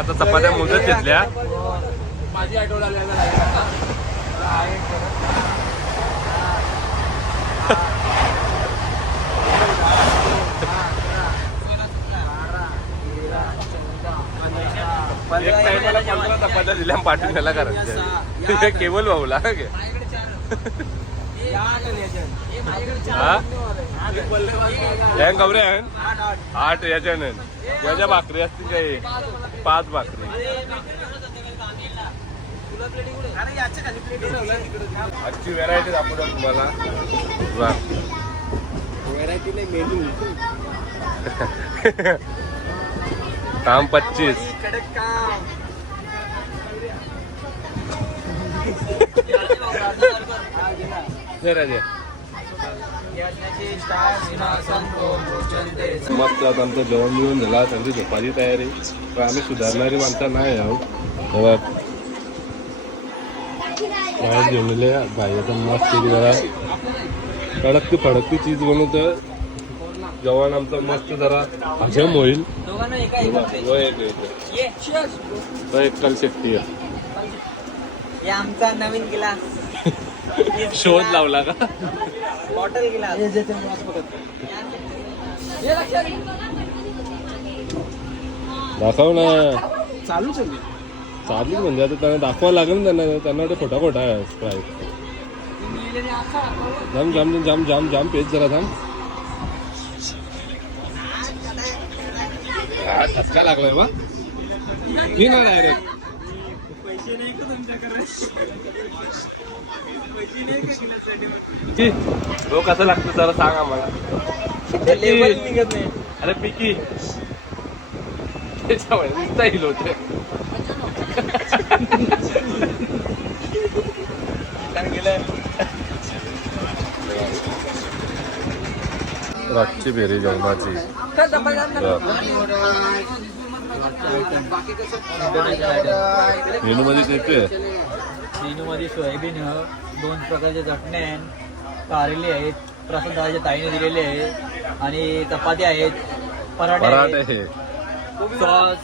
आता चपात्या मोजत घेतल्या. माझी आठवण आली एक टाइमला 15 चपात्या दिल्या पाठवण्याला करायचं केवळ भाऊला गवरे 8 याच्यानं याच्या भाकरी असतील काही 5 भाकरी. आजची व्हेरायटी दाखवतो तुम्हाला. व्हेरायटी नाही मेनू. काम 25. मस्त आता आमचं जेवण मिळून झाला. त्यांची झोपाची तयारी. पण आम्ही सुधारणारी माणसं नाही आहोत. बाहेर जेवलेले बाहेर मस्त जरा कडकती फडकती चीज बनवतं. जेवण आमचं मस्त जरा हजम होईल. एक कल शेट्टी आमचा नवीन गिलास शोध लावला का? बॉटल गिलास दाखव ना. चालू चालू म्हणजे आता त्यांना दाखवावं लागेल ना. त्यांना ते खोटा खोटा आहे स्प्राईट. जाम जाम जाम जाम जाम पेज जरा थांब. धक्का लागलाय बा की ना डायरेक्ट. हो कसं लागतं जरा सांग आम्हाला. निघत नाही. अरे पिकी नुसता हिल होते. रातची बेरी जेवणाची मेनू मध्ये येते. मेनू मध्ये सोयाबीन 2 प्रकारच्या चटण्या आहेत, कारली आहेत, प्रसादाच्या ताईने दिलेले आहे आणि चपाती आहेत, पराठे आहे सॉस.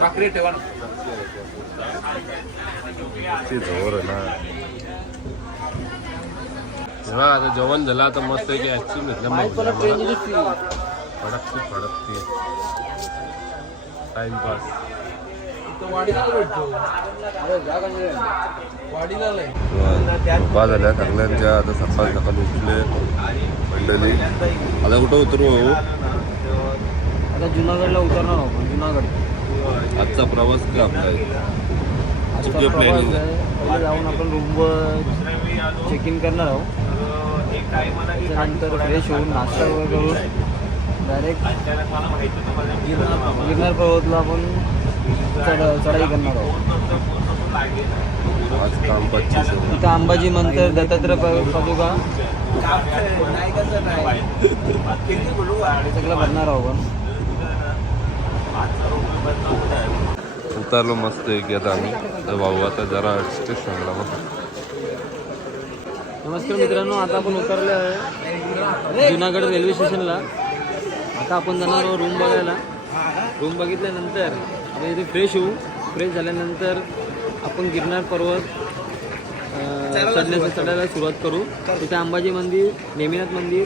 भाकरी ठेवा जोर आहे ना. तेव्हा आता जेवण झालं. आता मस्त आहे की ऍक्च्युअली घेतलं फडकती फडकती टाइमपास. झाल्या सगळ्यांच्या. आता सकाळ सकाळी उठले मंडळी. आता कुठं उतरू? आता जुनागडला उतरणार आहोत. जुनागड आजचा प्रवास का आपला आजचा प्रवास आहे. पहिले जाऊन आपण रूमवर चेक इन करणार आहोत. त्यानंतर फ्रेश होऊन नाश्ता वगैरे करून डायरेक्ट गिरनार पर्वतला आपण चढाई करणार आहोत. आज काम 25. इथं अंबाजी मंदिर, दत्तात्रय पादुका सगळं भरणार आहोत आपण. उतरलो मस्त आहे की आता आम्ही. तर भाऊ आता जरा स्टेश सांगला मग. नमस्कार मित्रांनो, आता आपण उतरले आहे जुनागड रेल्वे स्टेशनला. आता आपण जाणार आहोत रूम बघायला. रूम बघितल्यानंतर आपण इथे फ्रेश होऊ. फ्रेश झाल्यानंतर आपण गिरनार पर्वत चढायला सुरुवात करू. तिथे अंबाजी मंदिर, नेमिनाथ मंदिर,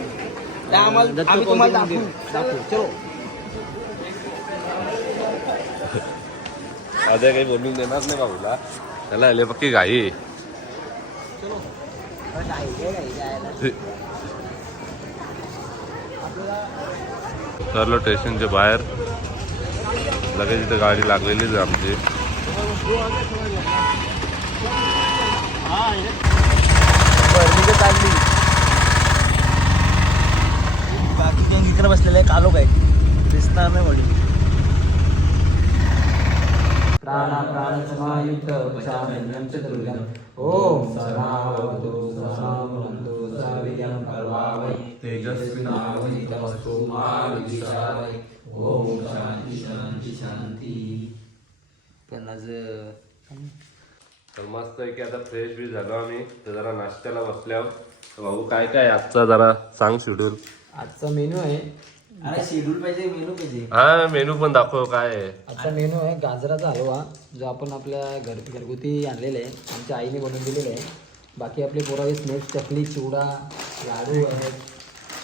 दत्तप्रभू मंदिर दाखवू. आता काही बोलून देणार नाही भाऊला. त्याला आले पक्की घाई. उतरलो स्टेशनच्या बाहेर. लगेच इथं गाडी लागलेलीच आहे आमची. बाकी इकडे बसलेले कालो काय दिसणार नाही वडील. प्राणसमायुक्त पचाम्यन्नं चतुर्विधम्. ओम सहनावतु सहनावतु सविर्यं कर्वावहै तेजस्विनावधीतमस्तु मा विद्विषावहै. ओम शांती शांती शांती. तर मस्त आहे की आता फ्रेश बी झालो आम्ही. तर जरा नाश्त्याला बसल्यावर भाऊ काय काय आजचा जरा सांग शेड्यूल. आजचा मेनू आहे. अरे शेड्यूल पाहिजे, मेनू पाहिजे. हा मेनू पण दाखव काय आहे. आजचा मेनू आहे गाजराचा हलवा, जो आपण आपल्या घरगुती आणलेला आहे, आमच्या आईने बनवून दिलेला आहे. बाकी आपले पोरावे स्नॅक्स, चकली, चिवडा, लाडू आहेत,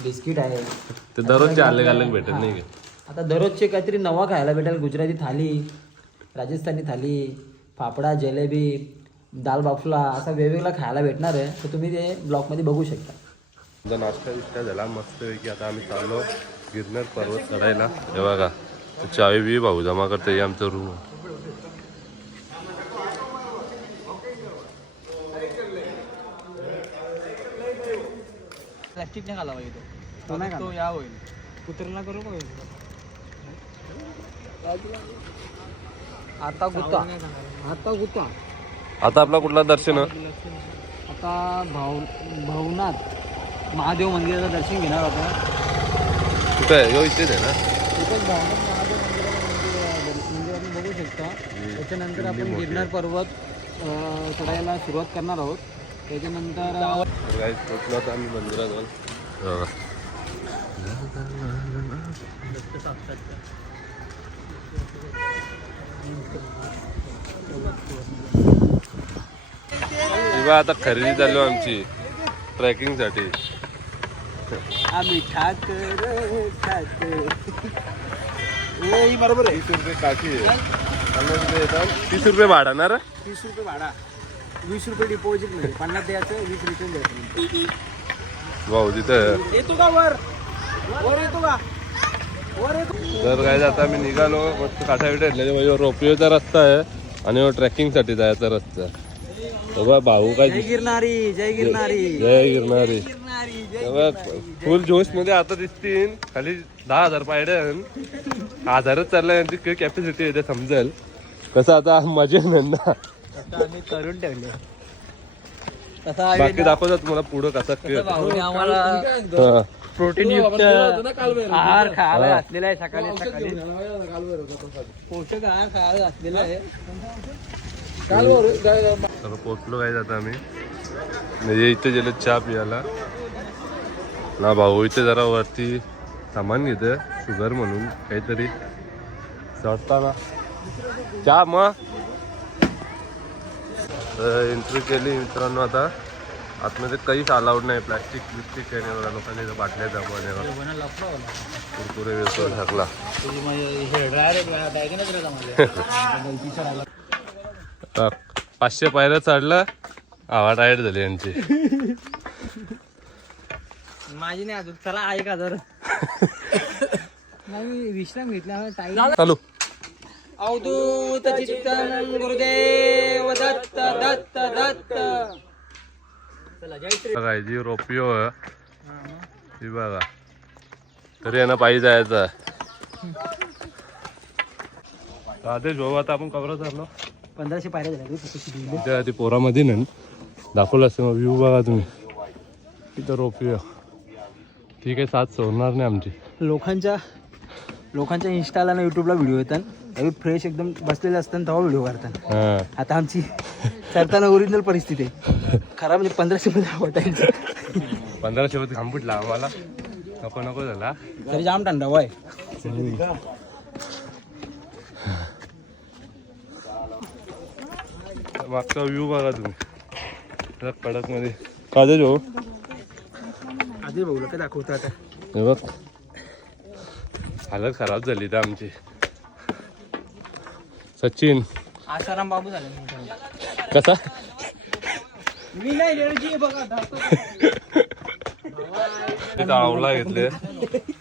बिस्किट आहे. ते दररोजचे अलग अलग भेटत नाही का? आता दररोजचे काहीतरी नवा खायला भेटेल. गुजराती थाली, राजस्थानी थाली, फाफडा, जलेबी, दाल बाफला, असा वेगवेगळा खायला भेटणार आहे. तर तुम्ही ते ब्लॉगमध्ये बघू शकता. आमचा नाश्ता बिष्टा झाला मस्त की आता आम्ही चाललो गिरनार पर्वत चढायला. हे बघा चावी बी भाऊ जमा करते, हे आमचं रूम. प्लास्टिक नाही घालावा येतो, तो नाही तो या होईल कुत्र्याला करू का आता गुत्ता, आता गुत्ता. आता आपला कुठला दर्शन? आता भावनाथ महादेव मंदिराचं दर्शन घेणार आपण. कुठे आहे? इथेच आहे ना? एकच भावनाथ महादेव मंदिर आपण बघू शकता. त्याच्यानंतर आपण गिरनार पर्वत चढायला सुरुवात करणार आहोत. त्याच्यानंतर पोचलो आता आम्ही मंदिरात जाऊन. आता खरेदी चालू आमची ट्रेकिंग साठी. आम्ही बरोबर आहे. 30 रुपये काठी आहे, 50 रुपये येतात. 30 रुपये भाडा ना रे? 30 रुपये भाडा, 20 रुपये डिपॉझिट मध्ये, 50 द्यायचं, 20 रिटर्न द्यायचं. भाऊ तिथं येतो का वर येतो का वर येतो. तर काय आता आम्ही निघालो मस्त काठा भेटले. रोपवेचा रस्ता आहे आणि ट्रेकिंग साठी जायचा रस्ता. बघा भाऊ काय जय गिरनारी, जय गिरनारी, जय गिरणारी. गिरनारी. फुल जोश मध्ये आता दिसतील. खाली 10,000 पायड्या, 1000च चाललाय. यांची कॅपॅसिटी आहे ते समजेल कसं. आता मजा ना आम्ही करून ठेवले. बाकी दाखवतात तुम्हाला पुढं कसा भाऊने आम्हाला प्रोटीन युक्त आहार खायला घातलेला आहे. सकाळी सकाळी पोषक आहार खायला घातलेला आहे. तर पोचलो काय जाता आम्ही म्हणजे इथे गेलो चहा पियाला ना. भाऊ इथे जरा वरती सामान घेतं शुगर म्हणून काहीतरी चढताना चहा. मग एंट्री केली मित्रांनो. आता आतमध्ये काहीच अलाउड नाही. प्लॅस्टिक बिस्टिक काही नाही बघा. लोकांनी इथं बाटल्या जमा कुरकुरे व्यवसाय टाकला. 500 पायऱ्या चढला. आवा टायर्ड झाली यांची. माझी नाही अजून. चला 1000 नाही विश्राम घेतला. चालू अवधूत चित्तन गुरुदेव दत्त दत्त दत्त. बघा जी रोपिओ ही बघा. तरी यांना पायी जायचं. आदेश भाऊ आता आपण कवर चाललो. 1500 पायऱ्या झाल्या. त्या ती पोरामध्ये ना दाखवलं असतं. मग व्ह्यू बघा तुम्ही. इथं रोपिओ ठीक आहे. 7 सोडणार नाही आमची. लोकांच्या इंस्टाला ना युट्यूबला व्हिडिओ येतात. त्यावेळी फ्रेश एकदम बसलेले असतात तेव्हा व्हिडिओ करतात. आता आमची चढताना ओरिजिनल परिस्थिती आहे. खराब म्हणजे 1500 मध्ये वाटायचं. 1500 मध्ये थांबुटला आम्हाला. नको झाला तरी जाम थंड वय. मागचा व्ह्यू बघा तुम्ही. कडक मध्ये काजू भाऊ आधी बघू काय दाखवतो आता. हे बघ हालत खराब झाली तर आमची. सचिन आसाराम बाबू झाले कसा. मी नाही बघा. आवला घेतले.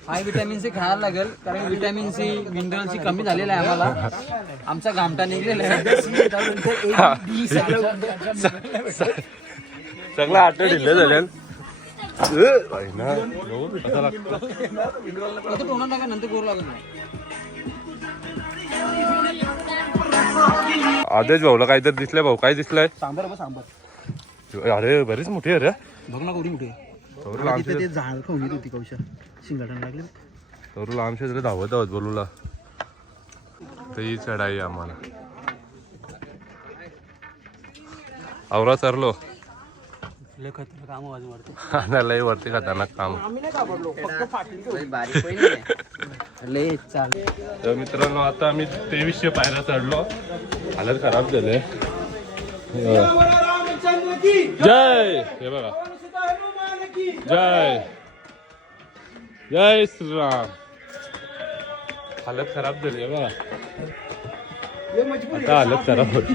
हाय विटॅमिन सी खायला लागेल. कारण विटॅमिन सी मिनरल सी कमी झालेला आहे आम्हाला. आमचा घामटा निघलेला आहे. सगळं आठ ढिल्ले झाले. नंतर गोर लागेल. आदेश भाऊला काहीतरी दिसलंय. भाऊ काय दिसलंय? सांबर सांबर. अरे बरीच मोठी आहे रे. बघ ना कवडी कुठे. ते झाड खाऊन होती कौशा. शिंगाटन लागले. तरुला आमच्या तरी धावत आहोत बोलूला. तर ही चढाई आम्हाला. आवरा चरलो लय खतरनाक काम वाजून वाटते. हा लय वरती खतरनाक काम. आम्ही नाही घाबरलो फक्त फाटली लय चाल. तर मित्रांनो आता आम्ही 2300 पायऱ्या चढलो. हालत खराब झाले. जय हे बघा जय जय श्रीराम. हालत खराब झाली आहे बघा. आता हालत खराब होती.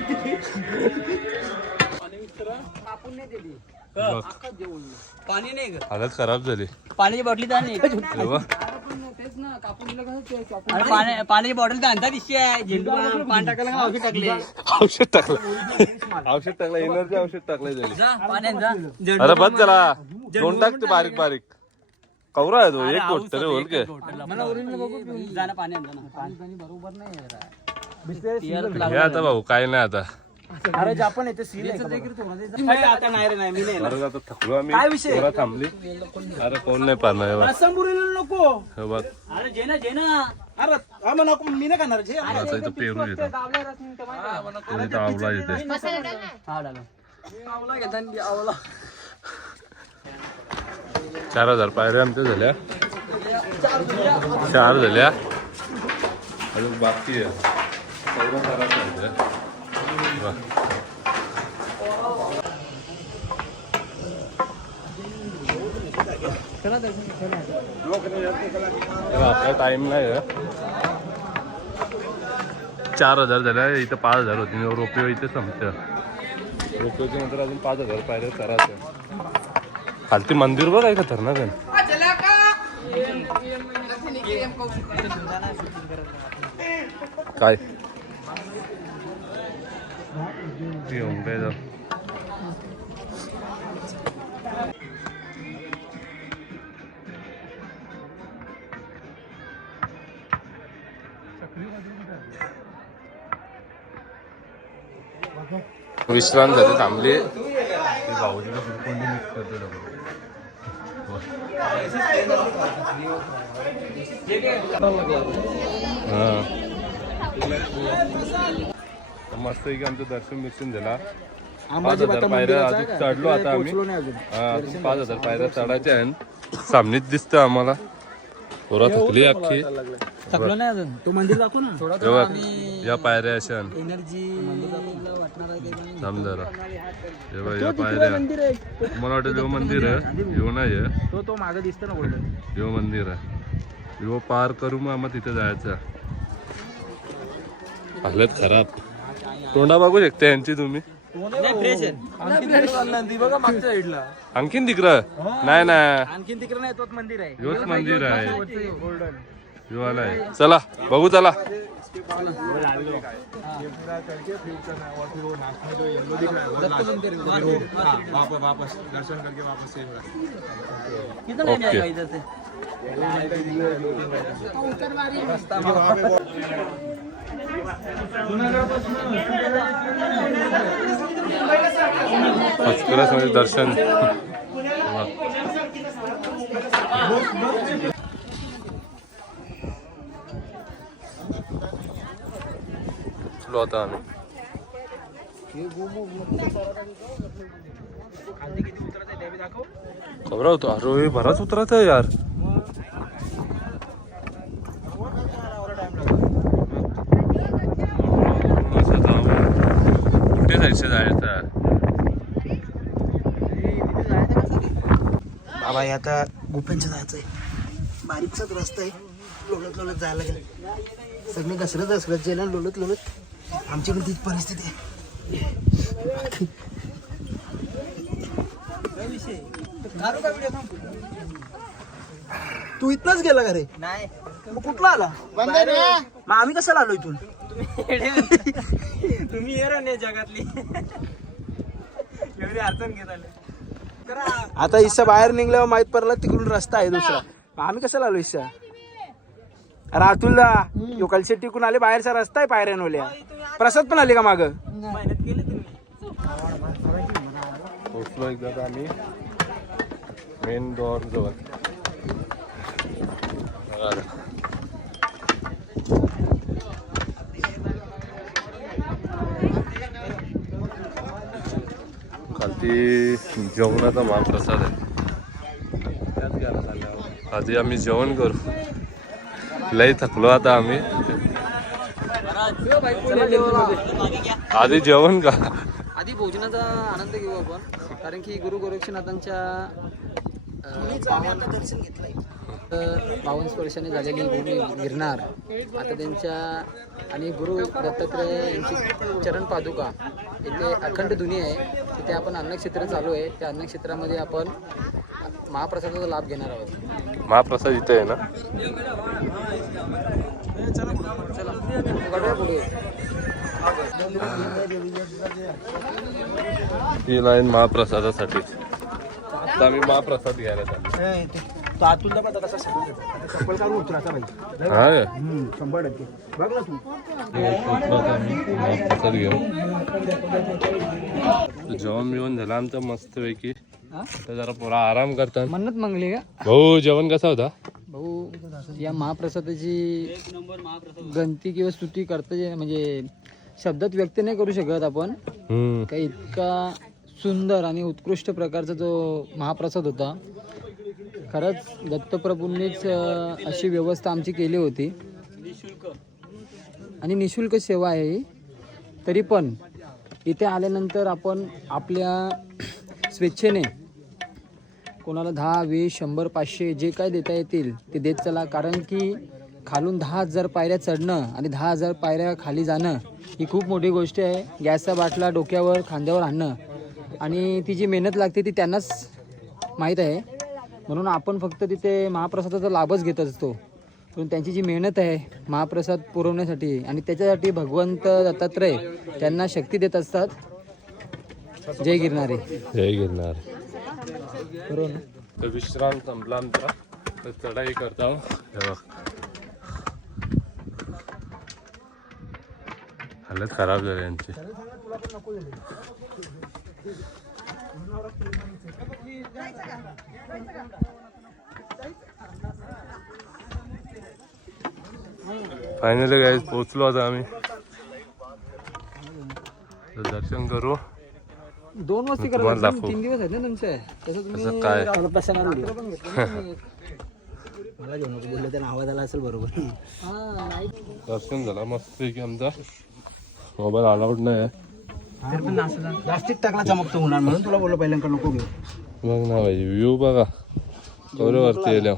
पाणी नाही हालत खराब झाली. पाण्याची बॉटली तर नाही. पाण्याची बॉटल तर आणता दिसते आहे. झेंडू पाणी टाकायला औषध टाकले. औषध टाकलं एनर्जी औषध टाकलंय झाली. पाण्यात जा. अरे बस झाला. दोन टाकते बारीक बारीक. कवरा आहे तो एक गोष्ट रे बोल के. मला ओरिजिनल बघू जाणं पाण्यात जाणं. पाणी बरोबर नाही हे आता भाऊ काय नाही आता. अरे जापन येते सील आता नाही रे नाही मी नाही बरं आता थकलो आम्ही. जरा थांबली. अरे कोण नाही पाहणार असं बुरेल नको. हे बघ अरे जेना जेना. अरे आम्ही नको मी नाही खाणार जे आता इथं पेरू येतो. इथं आवला येते. हा डालो. 4000 पायऱ्या आमच्या झाल्या. 4 झाल्या अजून बाकी आहे. आपला टाइम नाही आहे. 4000 झाल्या. इथं 5000 होती. रोपवे इथे संपतं. रोपवेच्या नंतर अजून 5000 पायऱ्या करायचं. खालती मंदिर बघ आहे खतरनाक आहे. काय येऊन काय जाऊ. विश्रांत झाली थांबली. भाऊजीला कोणी मिक्स करते. मस्त की आमचं दर्शन बिर्शन झाला. 5000 पायऱ्या अजून चढलो आता आम्ही. अजून 5000 पायऱ्या चढायच्या आहेत. सामनेच दिसतं आम्हाला. थोडा थकली अख्खी. थकलो नाही अजून. तो मंदिर दाखव ना. या पायऱ्या अशा एनर्जी थांब जरा. या पायऱ्या मला वाटतं यो मंदिर आहे. यो नाही आहे. तो मागे दिसतो ना बोलतो. यो मंदिर आहे. यो पार करू मग आम्हाला तिथे जायचं. हालत खराब. तोंडा बघू शकता यांची तुम्ही. आणखीन तिकडं नाही ना. आणखीन तिकडे नाही तोच मंदिर आहे. योच मंदिर आहे. यो आलाय. चला बघू चला. दर्शन आता आम्ही. खबर होतो. अरे बराच उतरत आहे यार. कुठे जायचं जायचं. बाबा आता गुफेंच्या जायचंय. बारीकचाच रस्ता आहे. लोळत लोळत जायला गेलं. सगळे घसरत गेला. लोळत लोळत आमची पण तीच परिस्थिती आहे. तू इथनच गेला का रे? नाही. मग कुठला आला? मग आम्ही कशाला आलो इथून? तुम्ही ये रे जगातली एवढी अडचण घेत आले. आता इच्छा बाहेर निघल्यावर माहित पडला तिकडून रस्ता आहे दुसरा. आम्ही कशाला आलो इच्छा? अरे अतुल दा यो कलशे टिकून आले. बाहेरचा रस्ता आहे पायऱ्यांवल्या. प्रसाद पण आले का माग? मेहनत केली तुम्ही. पोचलो एकदा आम्ही मेन डोअर जवळ. खालती जेवणाचा महाप्रसाद आहे. आधी आम्ही जेवण करू. लई थकलो आता आम्ही. आधी जेवण का? आधी भोजनाचा आनंद घेऊ आपण, कारण की गुरु गोरक्षनाथांच्या पावन स्पर्शाने झालेली भूमी गिरणार आता त्यांच्या आणि गुरु दत्तात्रय यांची चरण पादुका इथे अखंड धुनी आहे. तिथे आपण अन्नक्षेत्र चालू आहे. त्या अन्नक्षेत्रामध्ये आपण महाप्रसादाचा लाभ घेणार आहोत. महाप्रसाद इथे आहे ना. चला गडबड पुढे. ही लाईन महाप्रसादासाठी. आता आम्ही महाप्रसाद घ्यायला चाललो. तो आतून बघा कसा चप्पल काढून उतराचा भाई. हा 100% बघ ना तू. महाप्रसाद घेऊ. जेवण बिवण झालं आमचं मस्तपैकी. आता जरा पोरा आराम करतात. मन्नत मंगली का भाऊ? जेवण कसा होता भाऊ? या महाप्रसादाची गंती किंवा स्तुती करता म्हणजे शब्दात व्यक्त नाही करू शकत आपण. काही इतका सुंदर आणि उत्कृष्ट प्रकारचा जो महाप्रसाद होता. खरंच दत्तप्रभूंनीच अशी व्यवस्था आमची केली होती आणि निशुल्क सेवा आहे ही. तरी पण इथे आल्यानंतर आपण आपल्या स्वेच्छेने कोणाला 10, 20, 100, 500 जे काय देता येतील ते देत चला. कारण की खालून 10,000 पायऱ्या चढणं आणि 10,000 पायऱ्या खाली जाणं ही खूप मोठी गोष्ट आहे. गॅसचा बाटला डोक्यावर खांद्यावर आणणं आणि ती जी मेहनत लागते ती त्यांनाच माहीत आहे. म्हणून आपण फक्त तिथे महाप्रसादाचा लाभच घेत असतो. पण त्यांची जी मेहनत आहे महाप्रसाद पुरवण्यासाठी आणि त्याच्यासाठी भगवंत दत्तात्रय त्यांना शक्ती देत असतात. जय गिरणारे. जय गिरनार. बरोबर. तर विश्राम संपला आमचा. तर चढाई करता. हालत खराब झाली यांची. फायनली गाईज पोहोचलो आता आम्ही. तर दर्शन करू. 2 वस्ती तुम्हाला करा. दाखवू. 3 दिवस आहेत ना तुमचे. तसं असं तुम्ही काय मला जेवण बोललं त्याला आवाज आला असेल बरोबर. दर्शन झाला मस्त की आमचा. मोबाईल अलाउड नाही. प्लास्टिक टाकला चमकतो होणार म्हणून तुला बोललो पहिल्यांदा नको घेऊ. बघ ना भाई व्ह्यू बघा कौरवरती येल्या.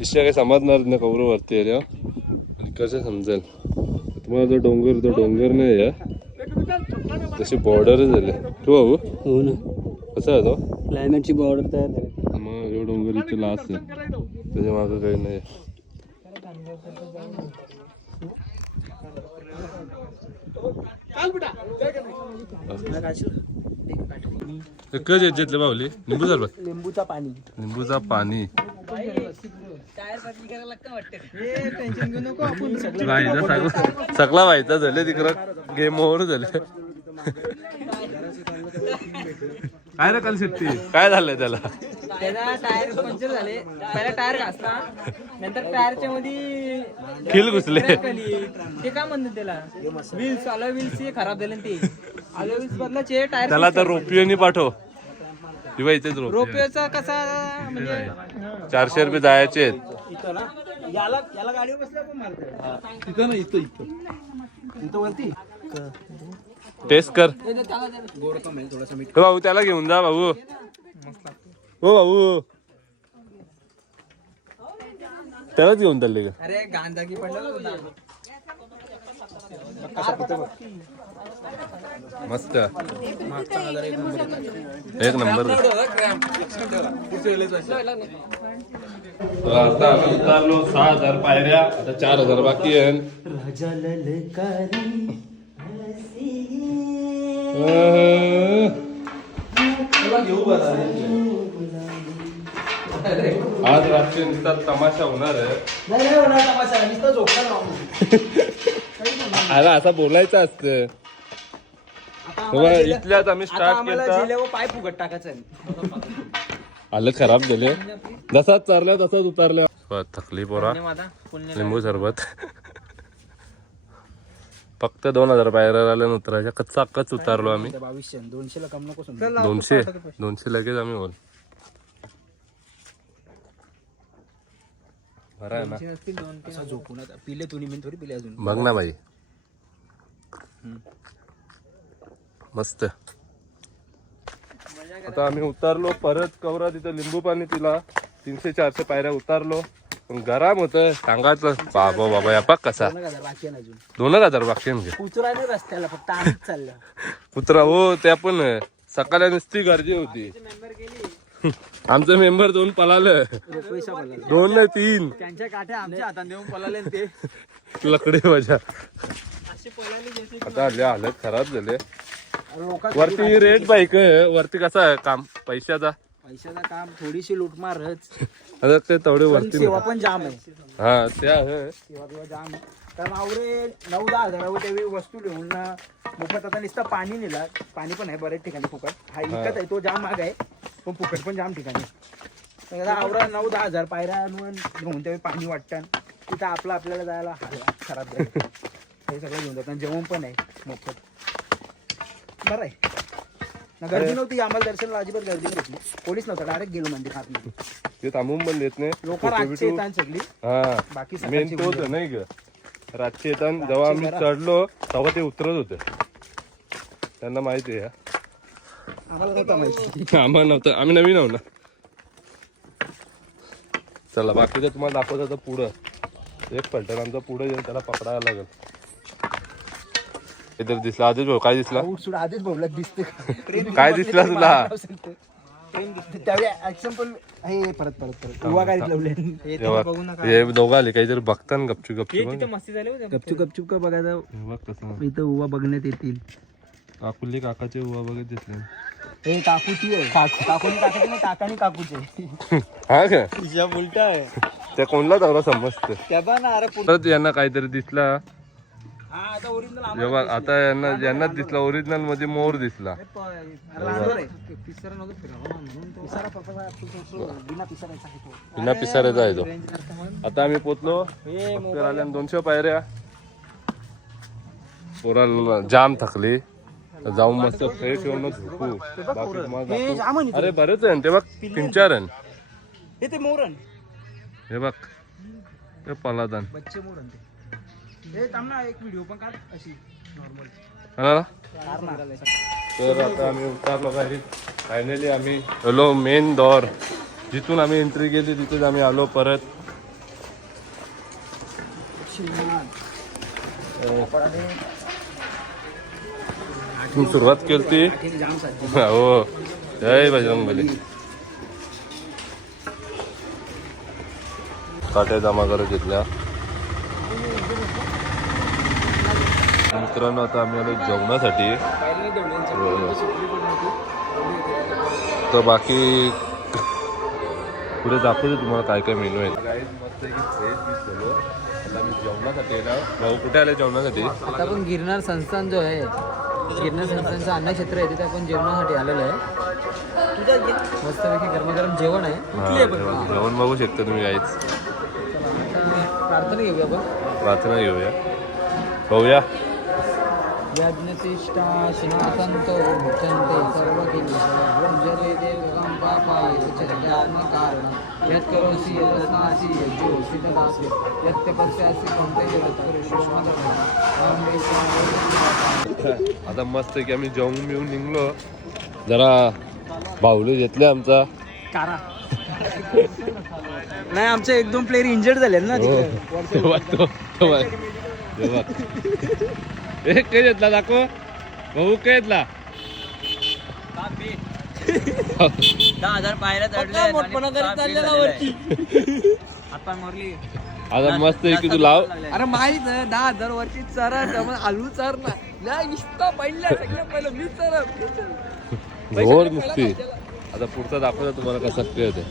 इच्छा काही समजणार ना कौरवरती येल्या. आणि कसं समजेल तुम्हाला जो डोंगर नाही आहे तशी बॉर्डर झाले. तू भाऊ हो ना. कसं आहे तो क्लायमेटची बॉर्डर तयार झाली. मग जो डोंगर इथे लास्ट आहे त्याच्या मागं काही नाही. कधी येतले बाहुली लिंबू सरबत. लिंबूचा पाणी. लिंबूचा पाणी. सगळा व्हायचा झाले तिकडं गेम ओव्हर झाले. काय रे काल सुट्टी काय झालंय त्याला? त्याला टायर पंक्चर झाले. पहिला टायर घासता नंतर टायरच्या मध्ये खिल घुसले. ते काय म्हणतात त्याला व्हील्स अलॉय व्हील्स खराब झाले. ते अलॉय व्हील्स बदलाचे टायर. त्याला तर रोपियोनी पाठव. किंवा इथेच रोपवेचा कसा म्हणजे 400 रुपये जायचे आहेत. इथं ना याला गाडीवर बसल्या पण मारतो. इथं ना इथं वरती टेस्ट कर. गोड कमी थोडासा मीठ. हो भाऊ त्याला घेऊन जा भाऊ. हो भाऊ त्यालाच घेऊन चालले का? अरे गांजागी पडला. मस्त एक नंबर. आता आम्ही उतारलो 6,000 पायऱ्या. आता 4,000 बाकी आहे. आज रात्री नुसता तमाशा होणार आहे. अरे असं बोलायचं असतं. इथल्याच आम्ही स्टार्ट केलं. पाय फुगट टाकायचं. आलं खराब झाले. जसाच चारल्या तसाच उतारल्या. थकली पोरा. लिंबू सरबत फक्त 2000 पायऱ्या आल्या उतरायच्या कच्चा कच उतारलो आम्ही 2200 200 ला कम नको समजा 200 लगेच आम्ही बोल बरं आहे ना असं झोपून पिले तुम्ही मी थोडी पिले अजून बघ ना बाई मस्त आता आम्ही उतारलो परत कवरा तिथं लिंबू पाणी तिला 300-400 पायऱ्या उतारलो पण गरम होत सांगायचं बाबा बाबा या पाक कसा 2000 बाकी आहे ना अजून 2000 बाकी आहे म्हणजे उतरा नाही रस्त्याला फक्त आम्हीच चाललं उतरा हो त्या पण सकाळी नुसती गर्दी होती आमचं मेंबर 2 पळालं पैसा बोलला 2 नाही 3 त्यांच्या काठ्या आमच्या हातात देऊन पळाले ते लकडे मजा असे पळाले आता आले हालत खराब झाले लोक वरती रेट बाईक वरती कसा आहे काम पैशाचा पैशाचं काम थोडीशी लूटमारच आता ते तेवढे पण वरती सेवा पण जाम आहे हा ते आहे सेवा बिवा जाम आहे कारण आवरे 9-10 हजारावर त्यावेळी वस्तू घेऊन ना मोफत आता नुसतं पाणी नेला पाणी पण आहे बऱ्याच ठिकाणी फुकट हा विकत आहे तो जाम महाग आहे पण फुकट पण जाम ठिकाणी तर आता आवरा 9-10 हजार पायऱ्या आणून घेऊन त्यावेळी पाणी वाटतं तिथं आपल्याला जायला खराब जाईल हे सगळं घेऊन जातात जेवण पण आहे मोफत बरं आहे ना गर्दी नव्हती आम्हाला दर्शनाला अजिबात गर्दी नव्हती पोलीस नव्हता डायरेक्ट गेलो मंदिर आतमध्ये ते थांबून पण देत नाही लोक रातचे येतात सगळी हा बाकी मेन सकाळची तोच नाही ग रातचे येतात जेव्हा आम्ही चढलो तेव्हा ते उतरत होते त्यांना माहिती आहे आम्हाला नव्हता माहिती आम्हाला नव्हतं आम्ही नवीन आहो ना चला बाकीचं तुम्हाला दाखवत होतं पुढं एक पलटण आमचा पुढे येऊन त्याला पकडायला लागेल इतर दिसला आधीच भाऊ काय दिसला आउटसूट आधीच बोलत दिसते काय दिसला तुला ट्रेन दिसते त्यावेळी ऍक्शन पण हे परत उवा गाडीत लावले हे दोघं आले काहीतरी बघताना गपचूप मस्ती झाली गपचूप का बघायचं बघ कसं इथं उवा बघण्यात येतील काकुले काकाचे उभा बघत दिसले हे काकूची आहे काकूनी काकाची नाही काकानी काकूचे हा का उलटा आहे त्या कोणला दौरा समजतं त्या पण अरे परत यांना काहीतरी दिसला हा आता ओरिजिनल जेव्हा आता यांनाच दिसला ओरिजिनल मध्ये मोर दिसला बिना पिसाऱ्याचा आहे तो आता आम्ही पोचलो आल्या 200 पायऱ्या पोरांना जाम थकली तर जाऊन मस्त फ्रेश होऊन झोपू बाकी तुम्हाला दाखवू. अरे बरेच आहे ते बघ 3-4 आहे ते मोरण हे बघ ते पलादान बच्चे मोरण हे थांब ना एक व्हिडिओ पण काढ अशी नॉर्मल तर आता आम्ही उतारलो काही फायनली आम्ही आलो मेन दौर जिथून आम्ही एंट्री केली तिथेच आम्ही आलो परत सुरुवात केली हो जय बजरंगबली काट्या जमा करत घेतल्या मित्रांनो आता आम्ही आलो जेवणासाठी तर बाकी पुढे दाखवतो तुम्हाला काय काय मेनू आहे मस्त फ्रेश पीस झालो आता आम्ही जेवणासाठी येणार भाऊ कुठे आले जेवणासाठी आता आपण गिरनार संस्थान जो आहे गिरनार संस्थानचं अन्नक्षेत्र आहे तिथे आपण जेवणासाठी आलेलो आहे मस्तपैकी गरमागरम जेवण आहे जेवण बघू शकता तुम्ही काहीच प्रार्थना घेऊया आपण प्रार्थना घेऊया पाहूया यज्ञतिष्ठा शिनासंतो मुच्यन्ते सर्वकिल्लरे देवं पापाय सच्चिदात्मकारणं यत् करोसि यदस्नासि यज्जोसि तदासि यत् तपस्यासि कौन्तेय आता मस्त की आम्ही जेवून बिवून निघलो जरा बाहुले घेतले आमचा कारा नाही आमचे 1-2 प्लेयर इंजर्ड झाले ना एक काय घेतला दाखव भाऊ काय घेतला 10,000 पायऱ्या चढल्या आपण मोरली आता मस्त आहे की तू लाव अरे माहित 10,000 वरची चरा आलू चर ना नुसता पहिल्या सगळ्या पहिलं मी चर जोर नुसती आता पुढचा दाखवतो तुम्हाला कसा खेळ होते